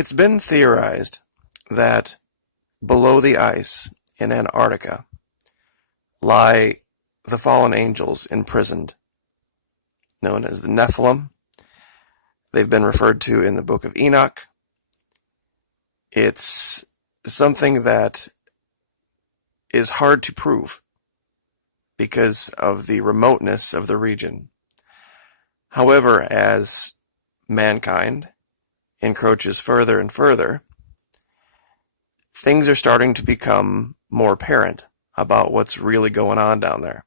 It's been theorized that below the ice in Antarctica lie the fallen angels imprisoned, known as the Nephilim. They've been referred to in the Book of Enoch. It's something that is hard to prove because of the remoteness of the region. However, as mankind encroaches further and further, things are starting to become more apparent about what's really going on down there.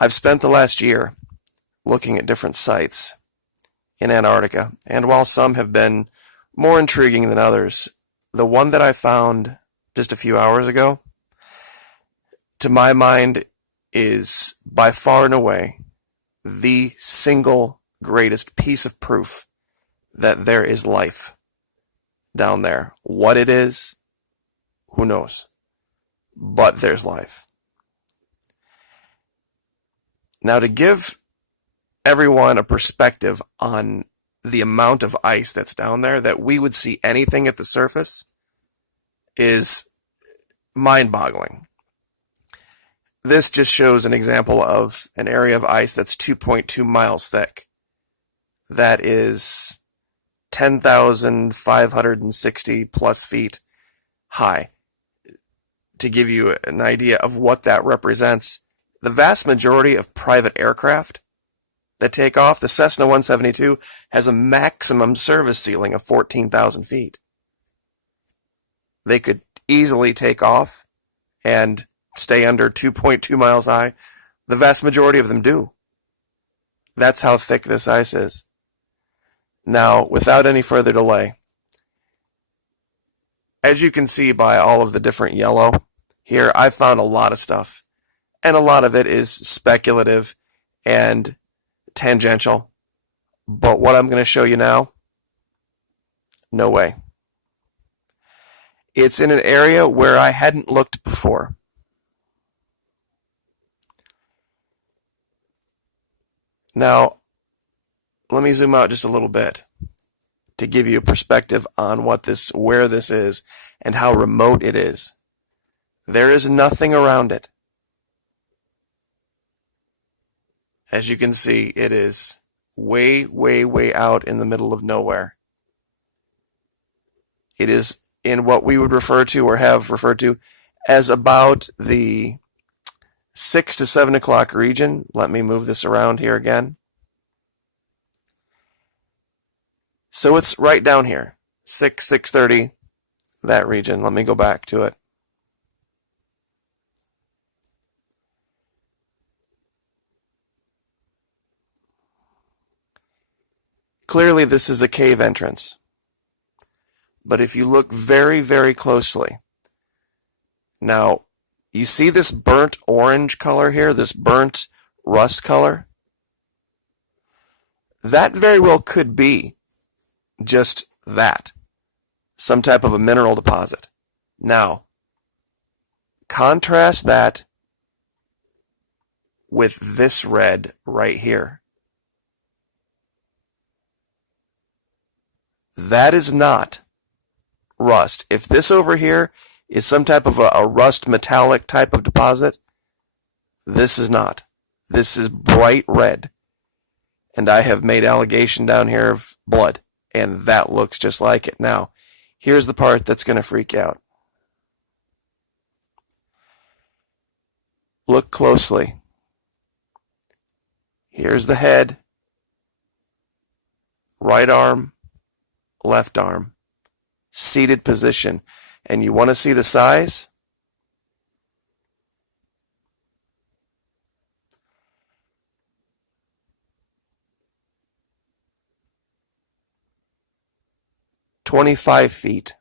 I've spent the last year looking at different sites in Antarctica, and while some have been more intriguing than others, the one that I found just a few hours ago, to my mind, is by far and away the single greatest piece of proof that there is life down there. What it is, who knows? But there's life. Now, to give everyone a perspective on the amount of ice that's down there, that we would see anything at the surface, is mind-boggling. This just shows an example of an area of ice that's 2.2 miles thick. That is 10,560 plus feet high. To give you an idea of what that represents, the vast majority of private aircraft that take off, the Cessna 172 has a maximum service ceiling of 14,000 feet. They could easily take off and stay under 2.2 miles high. The vast majority of them do. That's how thick this ice is. Now, without any further delay, as you can see by all of the different yellow here, I found a lot of stuff. And a lot of it is speculative and tangential. But what I'm going to show you now, no way. It's in an area where I hadn't looked before. Now, let me zoom out just a little bit to give you a perspective on where this is and how remote it is. There is nothing around it. As you can see, it is way, way, way out in the middle of nowhere. It is in what we would refer to or have referred to as about the 6 to 7 o'clock region. Let me move this around here again. So it's right down here, 6:30, that region. Let me go back to it. Clearly, this is a cave entrance. But if you look very, very closely, now, you see this burnt orange color here, this burnt rust color? That very well could be just that, some type of a mineral deposit. Now, contrast that with this red right here. That is not rust. If this over here is some type of a rust metallic type of deposit, this is not. This is bright red. And I have made allegation down here of blood, and that looks just like it. Now, here's the part that's going to freak out. Look closely. Here's the head, right arm, left arm, seated position. And you want to see the size? "25 feet.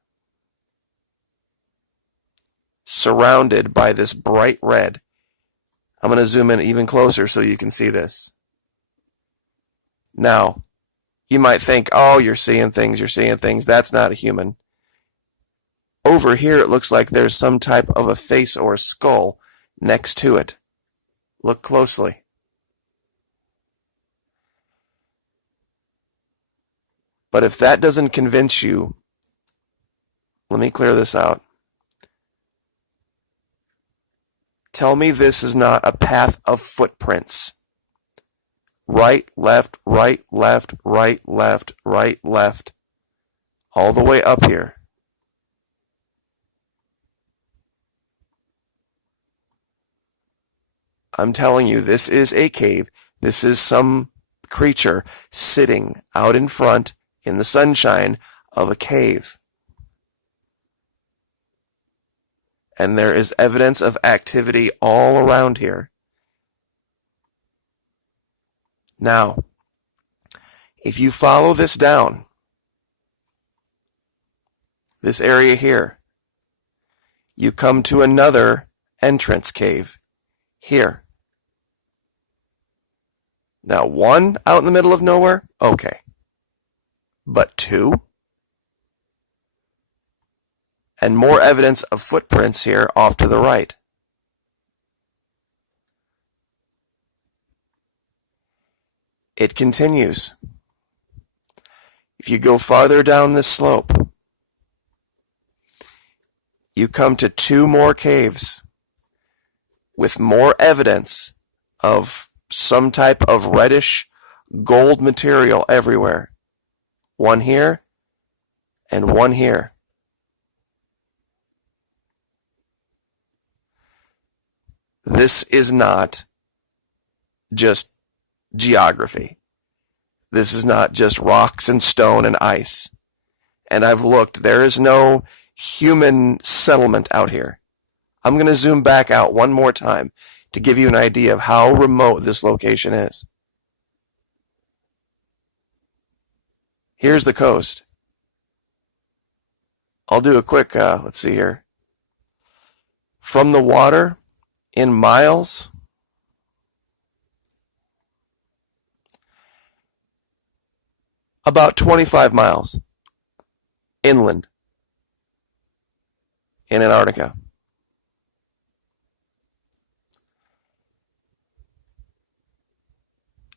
Surrounded by this bright red. I'm going to zoom in even closer so you can see this. Now, you might think, oh, you're seeing things. That's not a human. Over here, it looks like there's some type of a face or a skull next to it. Look closely. But if that doesn't convince you, let me clear this out. Tell me this is not a path of footprints. Right, left, right, left, right, left, right, left, all the way up here. I'm telling you, this is a cave. This is some creature sitting out in front in the sunshine of a cave. And there is evidence of activity all around here. Now, if you follow this down, this area here, you come to another entrance cave here. Now, one out in the middle of nowhere, okay. But two? And more evidence of footprints here off to the right. It continues. If you go farther down this slope, you come to two more caves with more evidence of some type of reddish gold material everywhere. One here and one here. This is not just geography. This is not just rocks and stone and ice. And I've looked, there is no human settlement out here. I'm going to zoom back out one more time to give you an idea of how remote this location is. Here's the coast. I'll do a quick, let's see here. From the water, in miles, about 25 miles inland in Antarctica.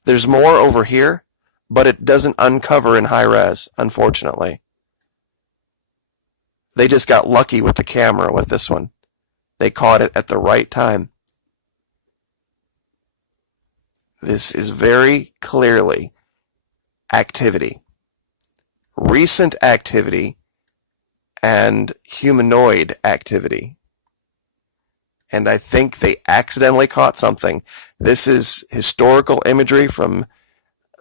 There's more over here, but it doesn't uncover in high res, unfortunately. They just got lucky with the camera with this one. They caught it at the right time. This is very clearly activity. Recent activity and humanoid activity. And I think they accidentally caught something. This is historical imagery from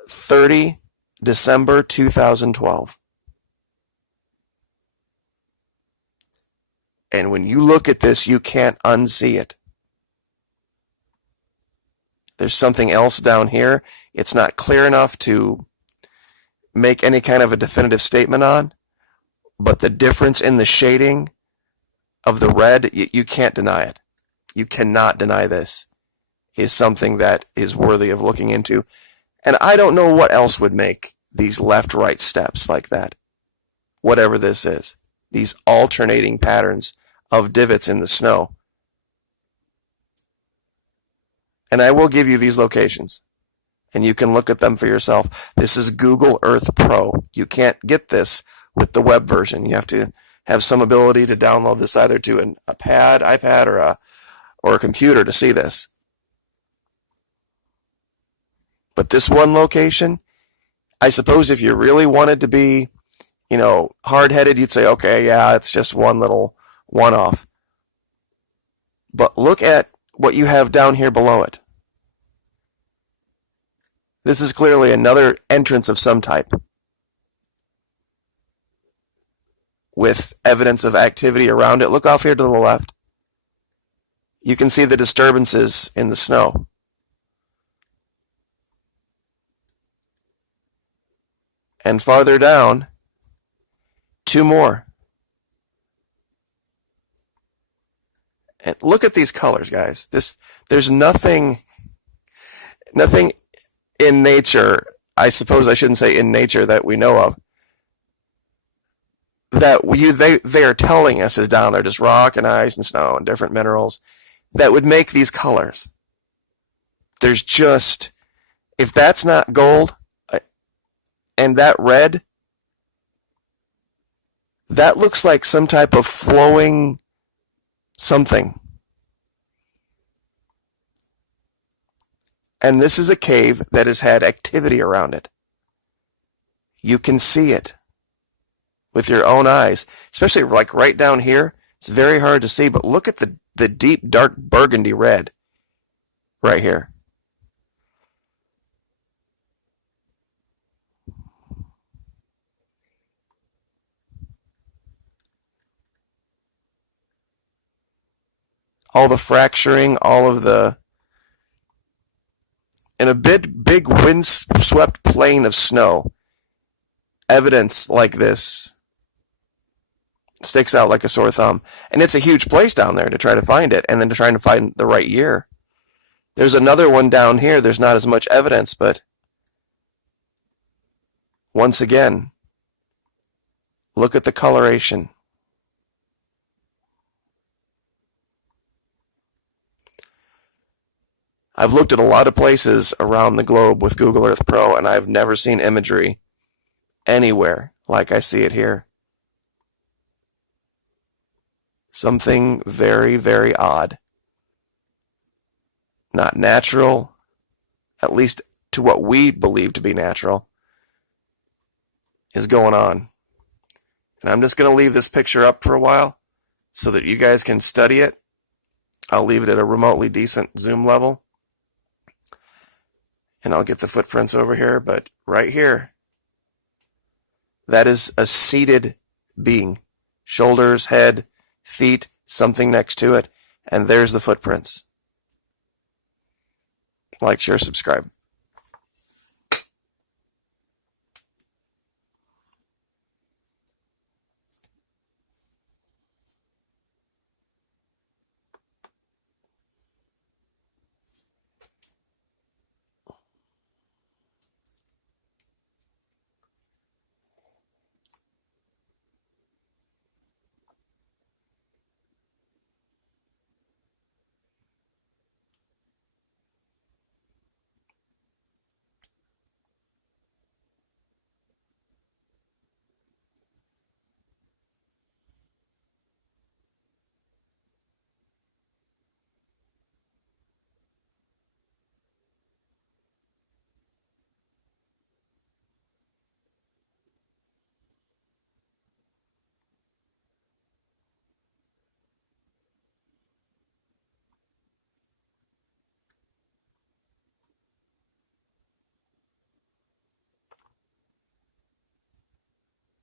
30 December 2012. And when you look at this, you can't unsee it. There's something else down here. It's not clear enough to make any kind of a definitive statement on, but the difference in the shading of the red, you can't deny it. You cannot deny this is something that is worthy of looking into. And I don't know what else would make these left-right steps like that. Whatever this is. These alternating patterns of divots in the snow. And I will give you these locations. And you can look at them for yourself. This is Google Earth Pro. You can't get this with the web version. You have to have some ability to download this either to a pad, iPad, or a computer to see this. But this one location, I suppose if you really wanted to be, hard-headed, you'd say, okay, yeah, it's just one little one-off. But look at what you have down here below it. This is clearly another entrance of some type, with evidence of activity around it. Look off here to the left. You can see the disturbances in the snow. And farther down, two more. And look at these colors, guys. There's nothing in nature, I suppose I shouldn't say in nature that we know of, that they are telling us is down there, just rock and ice and snow and different minerals that would make these colors. There's just, if that's not gold and that red, That looks like some type of flowing something. And this is a cave that has had activity around it. You can see it with your own eyes, especially like right down here. It's very hard to see, but look at the deep, dark burgundy red right here. All the fracturing, all of the... In a big wind-swept plain of snow, evidence like this sticks out like a sore thumb. And it's a huge place down there to try to find it, and then to try to find the right year. There's another one down here. There's not as much evidence, but once again, look at the coloration. I've looked at a lot of places around the globe with Google Earth Pro, and I've never seen imagery anywhere like I see it here. Something very, very odd. Not natural, at least to what we believe to be natural, is going on. And I'm just going to leave this picture up for a while so that you guys can study it. I'll leave it at a remotely decent zoom level. And I'll get the footprints over here, but right here, that is a seated being. Shoulders, head, feet, something next to it, and there's the footprints. Like, share, subscribe.